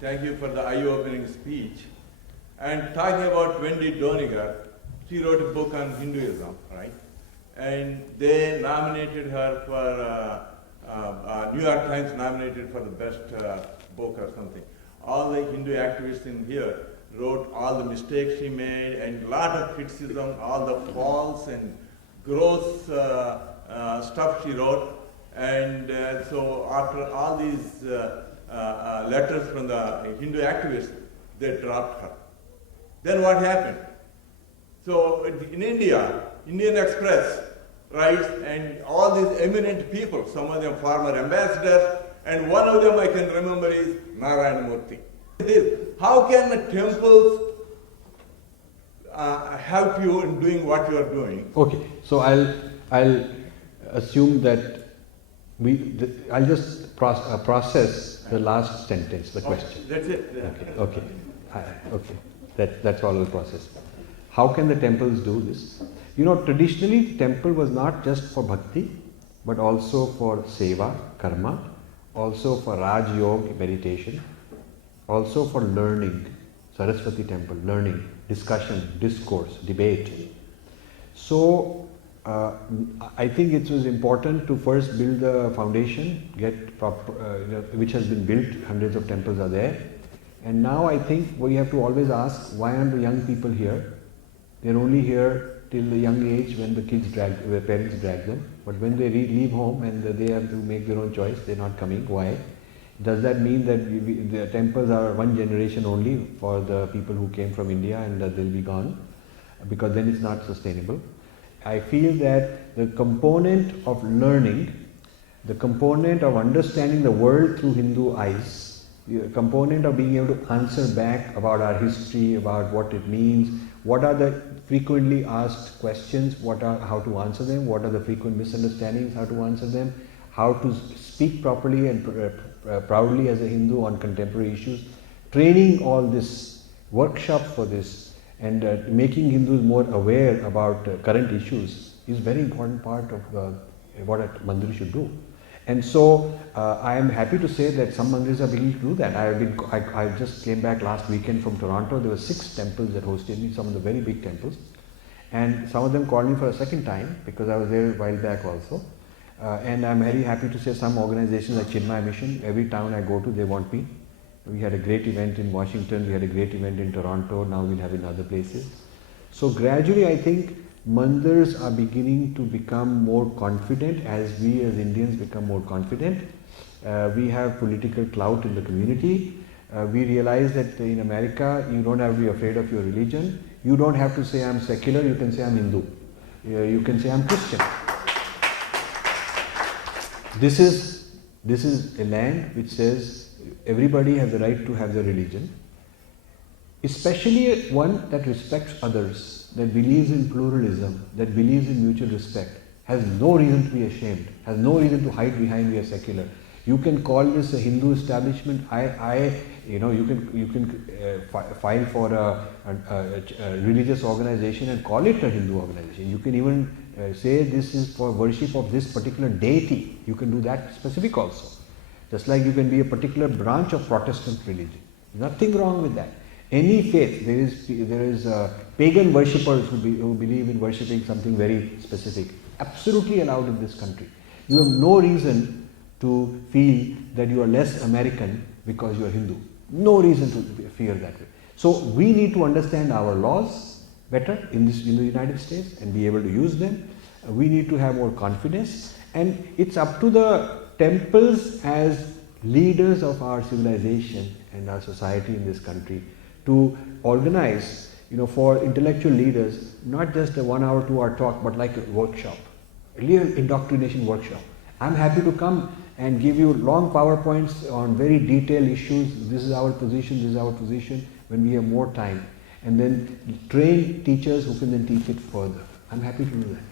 Thank you for the eye-opening speech. And talking about Wendy Doniger, she wrote a book on Hinduism, right? And they nominated her for, New York Times nominated for the best book or something. All the Hindu activists in here wrote all the mistakes she made and a lot of criticism, all the false and gross stuff she wrote. And so after all these letters from the Hindu activists, they dropped her. Then what happened? So in India, Indian Express writes, and all these eminent people, some of them former ambassadors, and one of them I can remember is Narayana Murthy. How can the temples help you in doing what you are doing? Okay, so I'll assume that I'll just process the last sentence, the question. That's it. Yeah. Okay. That's all I'll process. How can the temples do this? You know, traditionally, temple was not just for bhakti, but also for seva, karma, also for Raj Yoga, meditation, also for learning, Saraswati temple, learning, discussion, discourse, debate. So, I think it was important to first build the foundation, get proper, which has been built, hundreds of temples are there. And now I think we have to always ask, why aren't the young people here? They're only here till the young age when the their parents drag them. But when they leave home and they have to make their own choice, they're not coming. Why? Does that mean that the temples are one generation only for the people who came from India and they'll be gone? Because then it's not sustainable. I feel that the component of learning, the component of understanding the world through Hindu eyes, the component of being able to answer back about our history, about what it means, what are the frequently asked questions, how to answer them, what are the frequent misunderstandings, how to answer them, how to speak properly and proudly as a Hindu on contemporary issues, training all this, workshop for this, and making Hindus more aware about current issues is very important part of what a mandir should do. And so I am happy to say that some mandirs are beginning to do that. I just came back last weekend from Toronto. There were 6 temples that hosted me, some of the very big temples. And some of them called me for a second time because I was there a while back also. And I'm very happy to say some organizations like Chinmaya Mission, every town I go to, they want me. We had a great event in Washington, we had a great event in Toronto, now we'll have in other places. So gradually I think mandirs are beginning to become more confident as we as Indians become more confident. We have political clout in the community. We realize that in America you don't have to be afraid of your religion. You don't have to say I'm secular, you can say I'm Hindu. You can say I'm Christian. This is a land which says everybody has the right to have their religion, especially one that respects others, that believes in pluralism, that believes in mutual respect, has no reason to be ashamed, has no reason to hide behind we are secular. You can call this a Hindu establishment. You can file for a religious organization and call it a Hindu organization. You can even say this is for worship of this particular deity. You can do that specific also. Just like you can be a particular branch of Protestant religion. Nothing wrong with that. Any faith, there is pagan worshippers who believe in worshipping something very specific. Absolutely allowed in this country. You have no reason to feel that you are less American because you are Hindu. No reason to fear that way. So we need to understand our laws better in the United States and be able to use them. We need to have more confidence, and it's up to the temples as leaders of our civilization and our society in this country to organize, for intellectual leaders, not just a 1 hour, 2 hour talk, but like a workshop, a real indoctrination workshop. I'm happy to come and give you long PowerPoints on very detailed issues. This is our position, this is our position, when we have more time. And then train teachers who can then teach it further. I'm happy to do that.